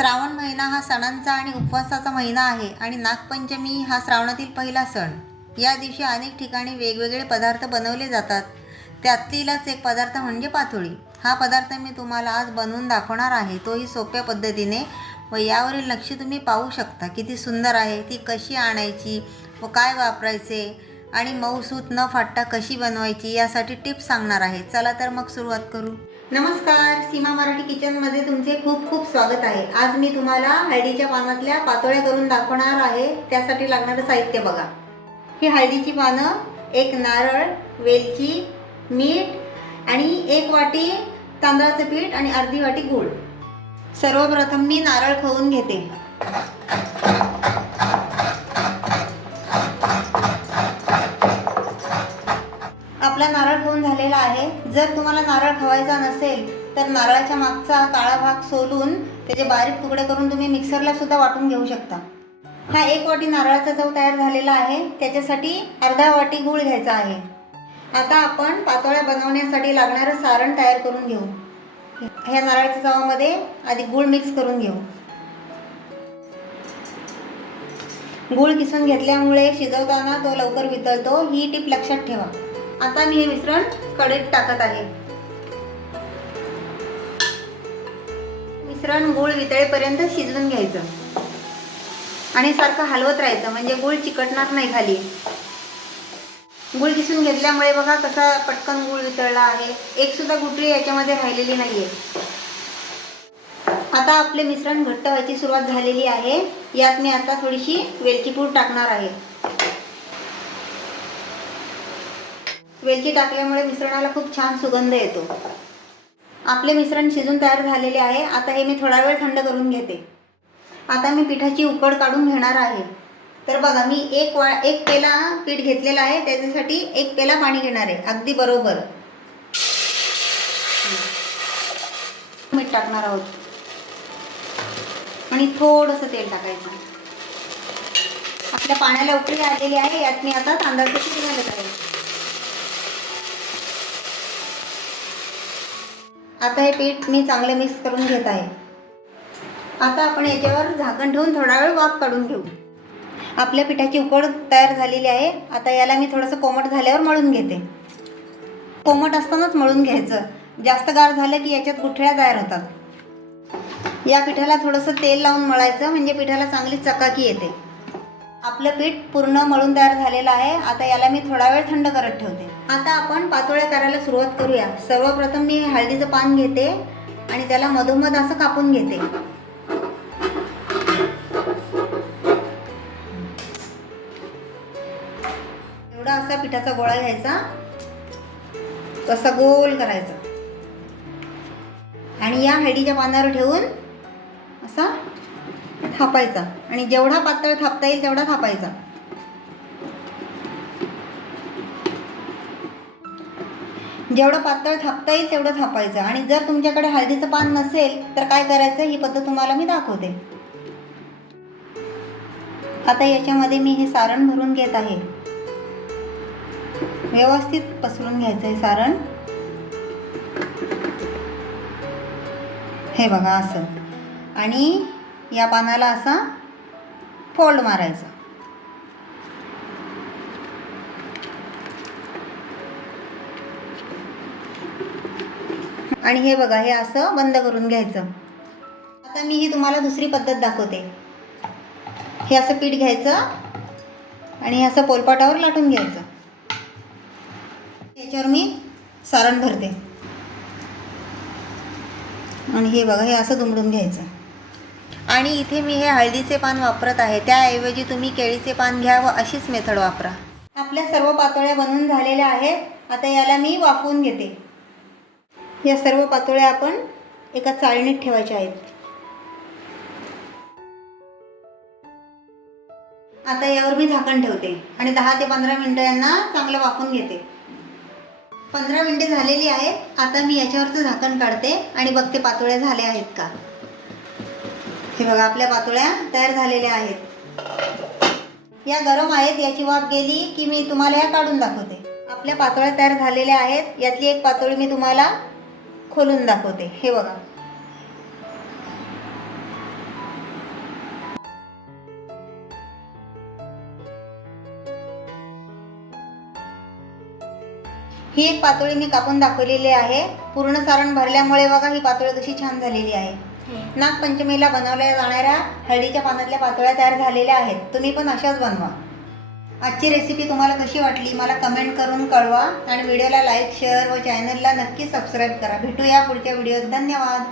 श्रावण महिना हा सणांचा आणि उपवासाचा महिना आहे आणि नागपंचमी हा श्रावणातील पहिला सण. या दिवशी अनेक ठिकाणी वेगवेगळे पदार्थ बनवले जातात. त्यातीलच एक पदार्थ म्हणजे पातोळी. हा पदार्थ मी तुम्हाला आज बनवून दाखवणार आहे. तोही सोप्या पद्धतीने व यावरील नक्षी तुम्ही पाहू शकता. किती सुंदर आहे ती कशी आणायची व काय वापरायचे आणि मऊसूत न फाटता कशी बनवायची यासाठी टिप्स सांगणार आहे. चला तर मग सुरुवात करू. नमस्कार सीमा मराठी किचनमध्ये तुमचे खूप खूप स्वागत आहे. आज मी तुम्हाला हळदीच्या पानातल्या पातोळ्या करून दाखवणार आहे. त्यासाठी लागणारं साहित्य बघा. ही हळदीची पानं एक नारळ वेलची मीठ आणि एक वाटी तांदळाचं पीठ आणि अर्धी वाटी गूळ. सर्वप्रथम मी नारळ खवून घेते. आपला नारळ कोण झालेला आहे. जर तुम्हाला नारळ खवायचा नसेल तर नारळाच्या मागचा काळा भाग सोलून त्याचे बारीक तुकडे करून तुम्ही मिक्सरला सुद्धा वाटून घेऊ शकता. हा एक वाटी नारळाचा चव तयार झालेला आहे. त्याच्यासाठी अर्धा वाटी गूळ घ्यायचा आहे. आता आपण पातोळ्या बनवण्यासाठी लागणारं सारण तयार करून घेऊ. ह्या नारळाच्या चवामध्ये आधी गूळ मिक्स करून घेऊ. गूळ किसून घेतल्यामुळे शिजवताना तो लवकर वितळतो. ही टीप लक्षात ठेवा. आता मी हे मिश्रण कढईत टाकत आहे. मिश्रण गूळ वितळेपर्यंत शिजवून घ्यायचं. आणि सारखं हलवत राहायचं म्हणजे गूळ चिकटणार नाही खाली. गूळ किसून घेतल्यामुळे बघा कसा पटकन गूळ वितळला आहे. एक सुद्धा गुटळी याच्यामध्ये राहिलेली नाहीये. आता आपले मिश्रण घट्ट व्हायची सुरुवात झालेली आहे. यात मी आता थोडीशी वेलचीपूड टाकणार आहे. वेलची टाकल्यामुळे मिश्रणाला खूप छान सुगंध येतो. आपले मिश्रण शिजून तयार झालेले आहे. आता हे मी थोडा वेळ थंड करून घेते. आता मी पिठाची उकड काढून घेणार आहे. तर बघा मी एक वा एक पेला पीठ घेतलेला आहे. त्याच्यासाठी एक पेला पाणी घेणार आहे. अगदी बरोबर. मीठ टाकणार आहोत. आणि थोडंसं तेल टाकायचं. आपल्या पाण्याला उकळी आलेली आहे. यात मी आता तांदळाचं पीठ घालत आहे. आता हे पीठ मी चांगले मिक्स करून घेत आहे. आता आपण याच्यावर झाकण ठेवून थोडा वेळ वाफ काढून घेऊ. आपल्या पिठाची उकड तयार झालेली आहे. आता याला मी थोडंसं कोमट झाल्यावर मळून घेते. कोमट असतानाच मळून घ्यायचं. जास्त गार झालं की याच्यात गुठळ्या तयार होतात. या पिठाला थोडंसं तेल लावून मळायचं म्हणजे पिठाला चांगली चकाकी येते. आपलं पीठ पूर्ण मळून तयार झालेलं आहे. आता याला मी थोडा वेळ थंड करत ठेवते. आता आपण पातोळ्या करायला सुरुवात करूया. सर्वप्रथम मी हळदीचं पान घेते आणि त्याला मधोमध असं कापून घेते. एवढा असा पिठाचा गोळा घ्यायचा. तसा गोल करायचा. आणि या हळदीच्या पानावर ठेवून असा थापायचा. आणि जेवढा पातळ थापता येईल तेवढा थापायचा. जेवढं पातळ थापता येईल तेवढं थापायचं. आणि जर तुमच्याकडे हळदीचं पान नसेल तर काय करायचं? ही पद्धत तुम्हाला मी दाखवते. आता याच्यामध्ये मी हे सारण भरून घेत आहे. व्यवस्थित पसरून घ्यायचं आहे सारण. हे बघा असं. आणि या पानाला असा फोल्ड मारायचा. आणि हे बघा हे असं बंद करून घ्यायचं. आता मी ही तुम्हाला दुसरी पद्धत दाखवते. हे असं पीठ घ्यायचं आणि हे असं पोलपाटावर लाटून घ्यायचं. याच्यावर मी सारण भरते. आणि हे बघा हे असं दुमडून घ्यायचं. आणि इथे मी हे हळदीचे पान वापरत आहे. त्याऐवजी तुम्ही केळीचे पान घ्या व अशीच मेथड वापरा. आपल्या सर्व पातोळ्या बनवून झालेल्या आहेत. आता याला मी वाफवून घेते. या सर्व पातोळ्या आपण एका चाळणीत ठेवायच्या आहेत. आता यावर मी झाकण ठेवते आणि दहा ते पंधरा मिनटं यांना चांगलं वाफून घेते. पंधरा मिनटे झालेली आहेत. आता मी याच्यावरचं झाकण काढते आणि बघते पातोळ्या झाल्या आहेत का. हे बघा आपल्या पातोळ्या तयार झालेल्या आहेत. या गरम आहेत याची वाफ गेली की मी तुम्हाला या काढून दाखवते. आपल्या पातोळ्या तयार झालेल्या आहेत. यातली एक पातोळी मी तुम्हाला खोलून दाखवते. हे बघा. ही एक पातोळी मी कापून दाखवलेली आहे. पूर्ण सारण भरल्यामुळे बघा ही पातोळी कशी छान झालेली आहे. हो. नागपंचमीला बनवल्या जाणाऱ्या हळदीच्या पानातल्या पातोळ्या तयार झालेल्या आहेत. तुम्ही पण अशाच बनवा. आजची रेसिपी तुम्हाला कशी वाटली मला कमेंट करून कळवा. आणि व्हिडिओला लाईक शेअर व चॅनलला नक्की सबस्क्राईब करा. भेटूया पुढच्या व्हिडिओत धन्यवाद.